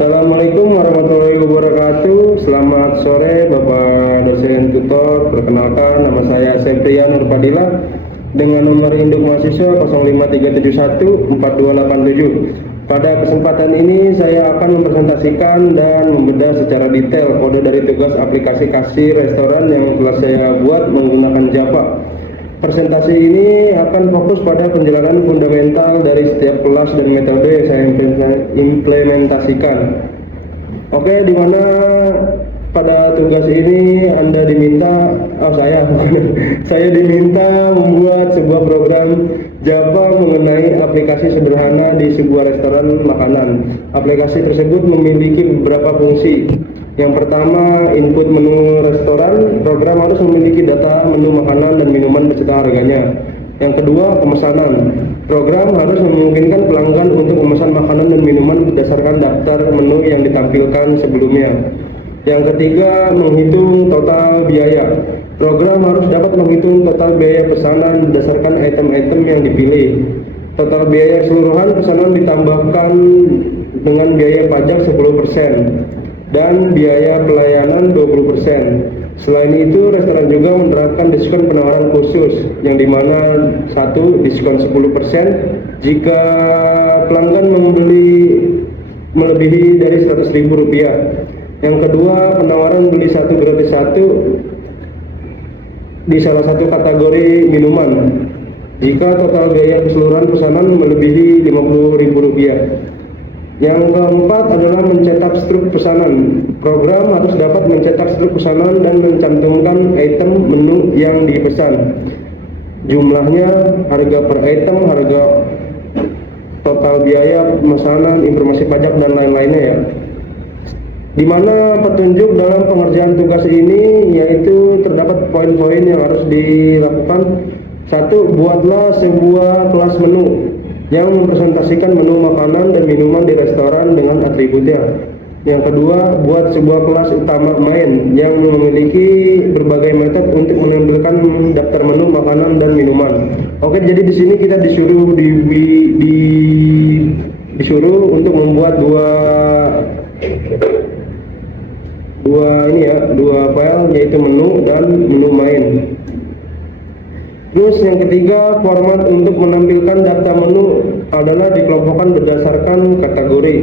Assalamualaikum warahmatullahi wabarakatuh. Selamat sore Bapak dosen tutor. Perkenalkan, nama saya Septrian Nurfadila dengan nomor induk mahasiswa 05371 4287. Pada kesempatan ini saya akan mempresentasikan dan membedah secara detail kode dari tugas aplikasi kasir restoran yang telah saya buat menggunakan Java. Presentasi ini akan fokus pada penjelasan fundamental dari setiap kelas dan metode yang saya implementasikan. Oke, di mana pada tugas ini Anda diminta, saya diminta membuat sebuah program Java mengenai aplikasi sederhana di sebuah restoran makanan. Aplikasi tersebut memiliki beberapa fungsi. Yang pertama, input menu restoran. Program harus memiliki data menu makanan dan minuman beserta harganya. Yang kedua, pemesanan. Program harus memungkinkan pelanggan untuk memesan makanan dan minuman berdasarkan daftar menu yang ditampilkan sebelumnya. Yang ketiga, menghitung total biaya. Program harus dapat menghitung total biaya pesanan berdasarkan item-item yang dipilih. Total biaya keseluruhan pesanan ditambahkan dengan biaya pajak 10%. Dan biaya pelayanan 20%. Selain itu, restoran juga menerapkan diskon penawaran khusus, yang dimana satu, diskon 10% jika pelanggan membeli melebihi dari Rp100.000. Yang kedua, penawaran beli satu gratis satu di salah satu kategori minuman jika total biaya keseluruhan pesanan melebihi Rp50.000. Yang keempat adalah mencetak struk pesanan. Program harus dapat mencetak struk pesanan dan mencantumkan item menu yang dipesan, jumlahnya, harga per item, harga total biaya pemesanan, informasi pajak, dan lain-lainnya ya. Di mana petunjuk dalam pengerjaan tugas ini yaitu terdapat poin-poin yang harus dilakukan. Satu, buatlah sebuah kelas menu yang mempresentasikan menu makanan dan minuman di restoran dengan atributnya. Yang kedua, buat sebuah kelas utama main yang memiliki berbagai metode untuk menampilkan daftar menu makanan dan minuman. Oke, jadi di sini kita disuruh untuk membuat dua file, yaitu menu dan menu main. Terus yang ketiga, format untuk menampilkan daftar menu adalah dikelompokkan berdasarkan kategori.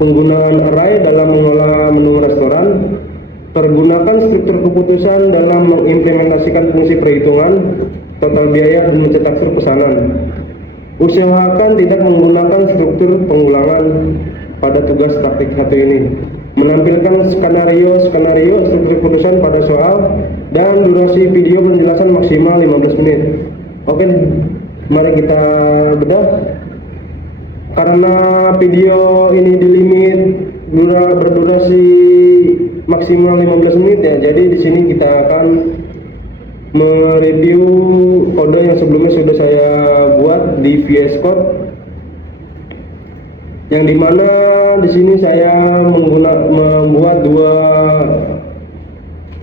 Penggunaan array dalam mengolah menu restoran. Pergunakan struktur keputusan dalam mengimplementasikan fungsi perhitungan total biaya dan mencetak struk pesanan. Usahakan tidak menggunakan struktur pengulangan pada tugas praktik satu ini. Menampilkan skenario struktur keputusan pada soal, dan durasi video penjelasan maksimal 15 menit. Oke, mari kita bedah. Karena video ini dilimit berdurasi maksimal 15 menit ya, jadi di sini kita akan mereview kode yang sebelumnya sudah saya buat di VS Code, yang dimana di sini saya membuat dua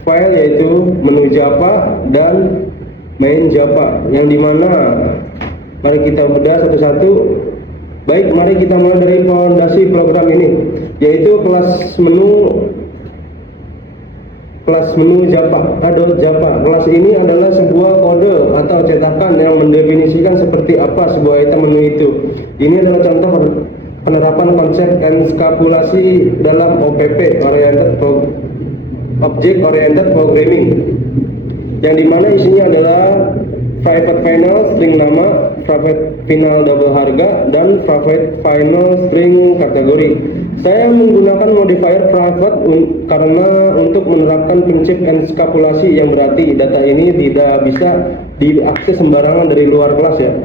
file, yaitu menu Java dan main Java, yang dimana mari kita bedah satu-satu. Baik, mari kita mulai dari fondasi program ini, yaitu kelas menu Java. Kelas ini adalah sebuah kode atau cetakan yang mendefinisikan seperti apa sebuah item menu itu. Ini adalah contoh penerapan konsep enskapulasi dalam OPP, Object Oriented Programming, yang dimana isinya adalah private final string nama, private final double harga, dan private final string kategori. Saya menggunakan modifier private karena untuk menerapkan prinsip enskapulasi, yang berarti data ini tidak bisa diakses sembarangan dari luar kelas ya.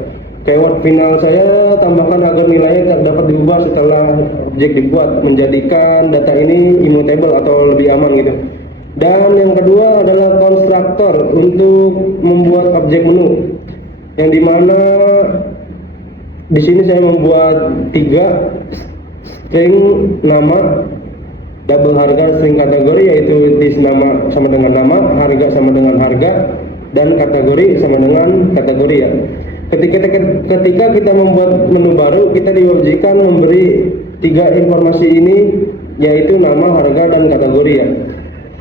Keyword final saya tambahkan agar nilainya tidak dapat diubah setelah objek dibuat, menjadikan data ini immutable atau lebih aman gitu. Dan yang kedua adalah konstruktor untuk membuat objek menu, yang dimana di sini saya membuat 3 string nama, double harga, string kategori, yaitu dis nama sama dengan nama, harga sama dengan harga, dan kategori sama dengan kategori ya. Ketika kita membuat menu baru, kita diwajibkan memberi 3 informasi ini yaitu nama, harga, dan kategori ya.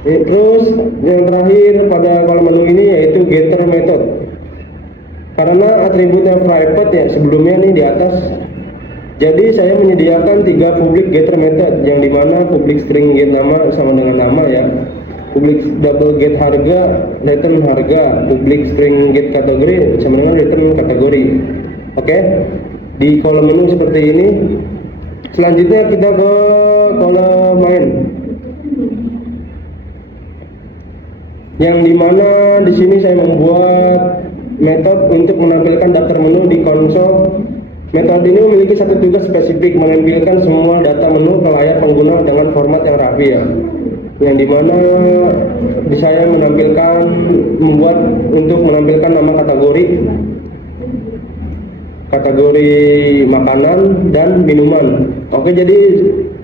Terus yang terakhir pada kolom menu ini yaitu getter method. Karena atributnya private ya sebelumnya nih di atas, jadi saya menyediakan 3 public getter method, yang dimana public string get nama sama dengan nama ya, public double get harga, return harga, public string get kategori sama dengan return kategori. Oke, di kolom menu seperti ini. Selanjutnya kita ke kolom main, yang dimana di sini saya membuat metode untuk menampilkan daftar menu di konsol. Metode ini memiliki satu tugas spesifik, menampilkan semua data menu ke layar pengguna dengan format yang rapi ya. Yang dimana saya membuat untuk menampilkan nama kategori makanan dan minuman. Oke, jadi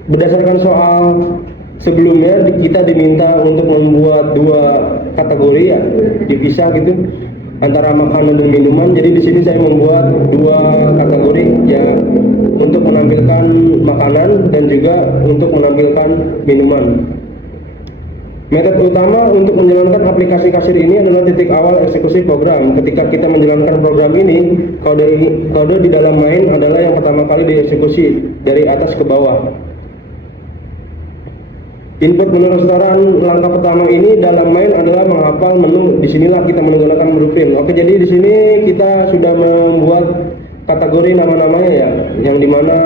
berdasarkan soal sebelumnya kita diminta untuk membuat 2 kategori ya, dipisah gitu antara makanan dan minuman. Jadi di sini saya membuat 2 kategori ya, untuk menampilkan makanan dan juga untuk menampilkan minuman. Metode utama untuk menjalankan aplikasi kasir ini adalah titik awal eksekusi program. Ketika kita menjalankan program ini, kode di dalam main adalah yang pertama kali dieksekusi dari atas ke bawah. Input menu restoran langkah pertama ini dalam main adalah menghafal menu. Disinilah kita menggunakan blueprint. Oke, jadi di sini kita sudah membuat kategori nama-namanya ya, yang dimana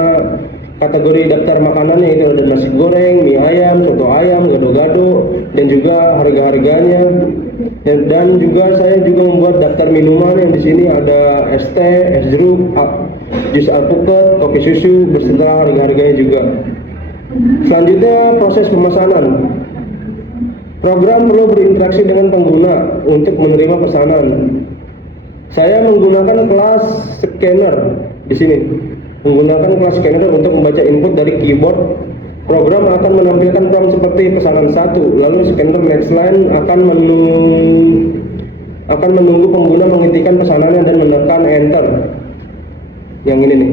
kategori daftar makanannya itu ada nasi goreng, mie ayam, soto ayam, gado-gado, dan juga harga-harganya. Dan juga saya juga membuat daftar minuman, yang di sini ada es teh, es jeruk, jus alpukat, kopi susu, beserta harga-harganya juga. Selanjutnya proses pemesanan. Program perlu berinteraksi dengan pengguna untuk menerima pesanan. Saya menggunakan kelas scanner di sini. Menggunakan kelas scanner untuk membaca input dari keyboard. Program akan menampilkan prompt seperti pesanan 1, lalu scanner next line akan menunggu pengguna mengetikkan pesanannya dan menekan enter. Yang ini nih,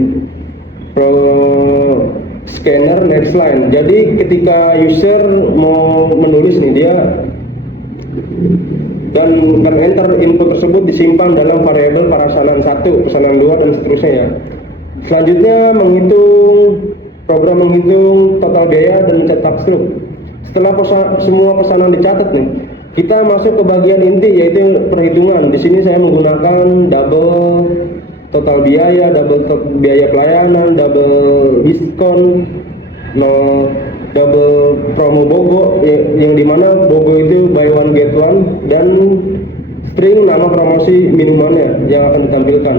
scanner next line. Jadi ketika user mau menulis nih, dia dan enter input tersebut disimpan dalam variabel pesanan 1, pesanan 2, dan seterusnya ya. Selanjutnya program menghitung total biaya dan mencetak struk. Setelah semua pesanan dicatat nih, kita masuk ke bagian inti yaitu perhitungan. Di sini saya menggunakan double total biaya, double biaya pelayanan, double diskon, double promo BOGO, yang dimana BOGO itu buy one get one, dan string nama promosi minumannya yang akan ditampilkan.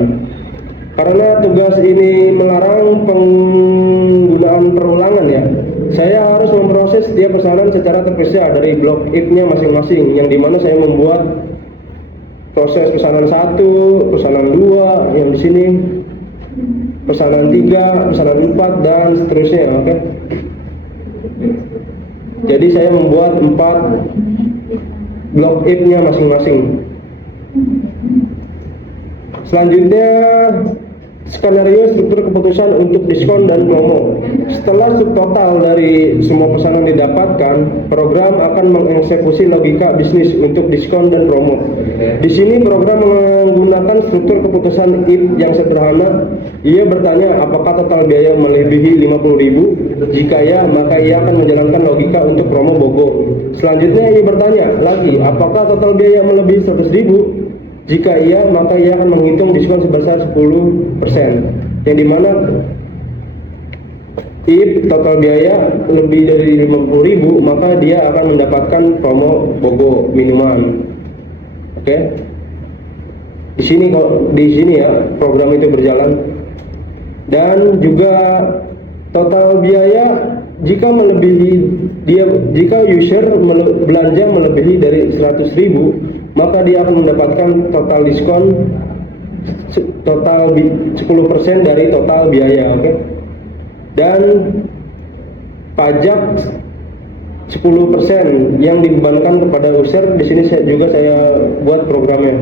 Karena tugas ini melarang penggunaan perulangan ya, saya harus memproses setiap pesanan secara terpisah dari blok if-nya masing-masing, yang dimana saya membuat proses pesanan 1, pesanan 2, yang di sini pesanan 3, pesanan 4, dan seterusnya. Oke. Jadi saya membuat 4 blok if-nya masing-masing. Selanjutnya skenario struktur keputusan untuk diskon dan promo. Setelah subtotal dari semua pesanan didapatkan, program akan mengeksekusi logika bisnis untuk diskon dan promo. Di sini program menggunakan struktur keputusan if yang sederhana. Ia bertanya apakah total biaya melebihi 50.000. Jika ya, maka ia akan menjalankan logika untuk promo BOGO. Selanjutnya ia bertanya lagi apakah total biaya melebihi 100.000. Jika iya, maka ia akan menghitung diskon sebesar 10%, yang dimana if total biaya lebih dari 50.000, maka dia akan mendapatkan promo BOGO minuman. Oke. Di sini ya program itu berjalan. Dan juga total biaya jika user belanja melebihi dari 100.000, maka dia akan mendapatkan total diskon total 10% dari total biaya. Oke. Dan pajak 10% yang dibebankan kepada user. Di sini saya buat programnya.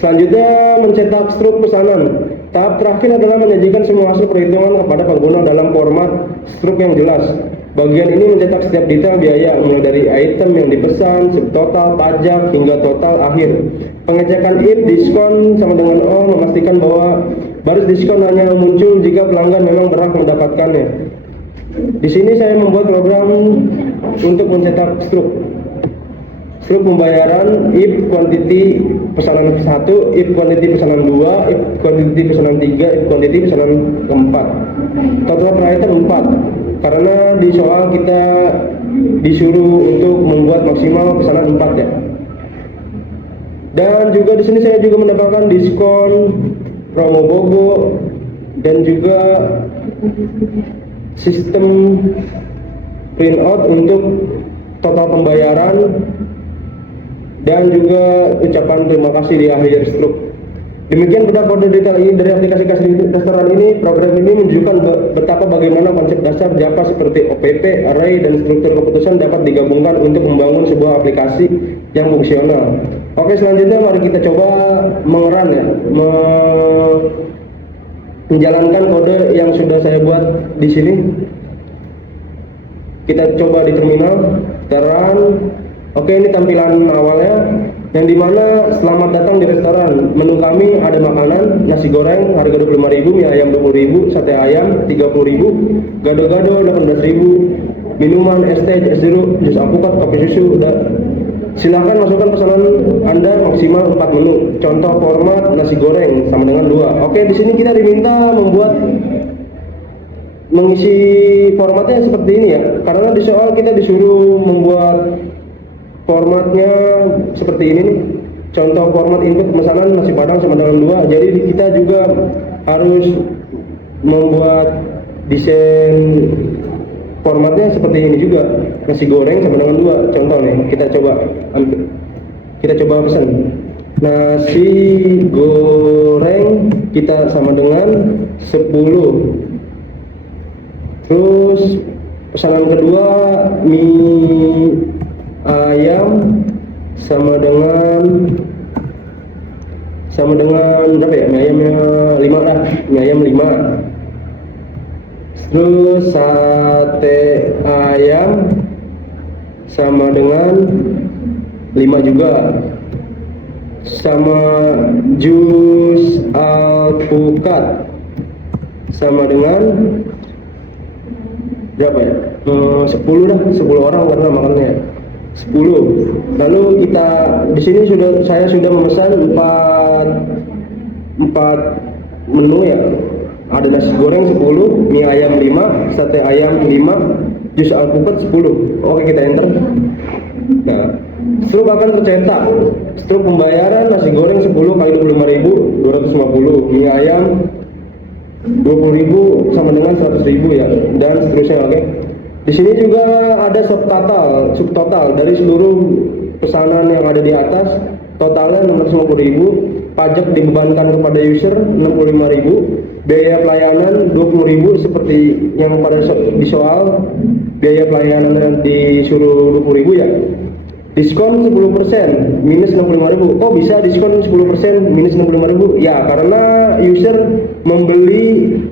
Selanjutnya mencetak struk pesanan. Tahap terakhir adalah menyajikan semua hasil perhitungan kepada pengguna dalam format struk yang jelas. Bagian ini mencetak setiap detail biaya, mulai dari item yang dipesan, subtotal, pajak, hingga total akhir. Pengecekan if diskon sama dengan O memastikan bahwa baris diskon hanya muncul jika pelanggan memang berhak mendapatkannya. Di sini saya membuat program untuk mencetak struk pembayaran, if quantity pesanan 1, if quantity pesanan 2, if quantity pesanan 3, if quantity pesanan 4. Total per item 4. Karena di soal kita disuruh untuk membuat maksimal pesanan 4 ya. Dan juga di sini saya juga mendapatkan diskon promo BOGO dan juga sistem printout untuk total pembayaran dan juga ucapan terima kasih di akhir struk. Demikian beberapa kode detail ini dari aplikasi restoran ini. Program ini menunjukkan betapa bagaimana konsep dasar Java seperti OPP, array, dan struktur keputusan dapat digabungkan untuk membangun sebuah aplikasi yang fungsional. Oke, selanjutnya mari kita coba mengerun ya, menjalankan kode yang sudah saya buat di sini. Kita coba di terminal, run. Oke, ini tampilan awalnya, yang dimana selamat datang di restoran. Menu kami ada makanan, nasi goreng harga 25.000, mie ayam 20.000, sate ayam 30.000, gado-gado 18.000, minuman es teh, es jeruk, jus alpukat, kopi susu. Silahkan masukkan pesanan Anda maksimal 4 menu. Contoh format nasi goreng sama dengan 2. Oke, di sini kita diminta mengisi formatnya seperti ini ya. Karena di soal kita disuruh membuat formatnya seperti ini nih. Contoh format input pemesanan nasi padang sama dengan 2. Jadi kita juga harus membuat desain formatnya seperti ini juga. Nasi goreng sama dengan 2. Contoh nih, kita coba pesan. Nasi goreng kita sama dengan 10. Terus pesanan kedua mie ayam sama dengan berapa ya? Mie ayamnya 5 lah. Mie ayam 5. Terus sate ayam sama dengan 5 juga. Sama jus alpukat sama dengan berapa ya? 10 dah, 10 orang karena makannya 10. Lalu kita di sini saya sudah memesan 4 menu ya. Ada nasi goreng 10, mie ayam 5, sate ayam 5, jus alpukat 10. Oke, kita enter. Nah, struk akan tercetak. Struk pembayaran nasi goreng 10 kali 25.000 250, mie ayam 20.000 sama dengan 100.000 ya, dan seterusnya. Oke. Di sini juga ada subtotal dari seluruh pesanan yang ada di atas. Totalnya 650.000. Pajak dibebankan kepada user 65.000. Biaya pelayanan 20.000 seperti yang pada di soal. Biaya pelayanan disuruh 20.000 ya. Diskon 10% minus 65.000. Kok bisa diskon 10% minus 65.000? Ya, karena user membeli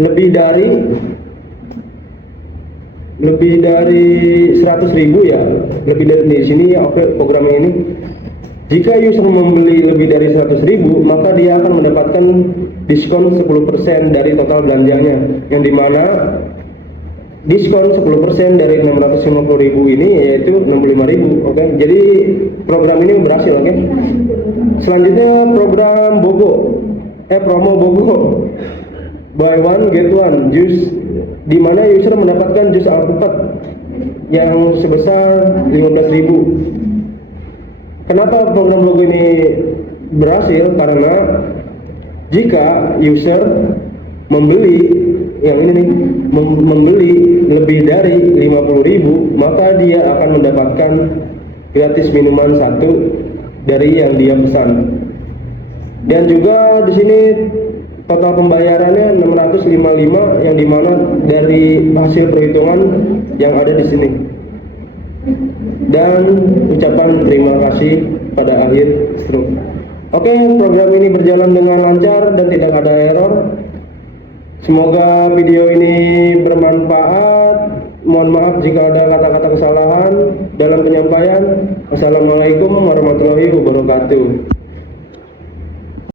lebih dari 100.000 ya. Lebih dari di sini ya. Oke, programnya ini. Jika user membeli lebih dari 100.000, maka dia akan mendapatkan diskon 10% dari total belanjanya, yang dimana diskon 10% dari 650.000 ini yaitu 65.000. Oke, jadi program ini berhasil. Oke. Selanjutnya program promo BOGO, buy one get one jus, di mana user mendapatkan jus alpukat yang sebesar 15.000. Kenapa program BOGO ini berhasil? Karena jika user membeli yang ini nih, membeli lebih dari 50.000, maka dia akan mendapatkan gratis minuman 1 dari yang dia pesan. Dan juga di sini total pembayarannya 655, yang dimana dari hasil perhitungan yang ada di sini. Dan ucapan terima kasih pada akhir struk. Oke, program ini berjalan dengan lancar dan tidak ada error. Semoga video ini bermanfaat. Mohon maaf jika ada kata-kata kesalahan dalam penyampaian. Wassalamualaikum warahmatullahi wabarakatuh.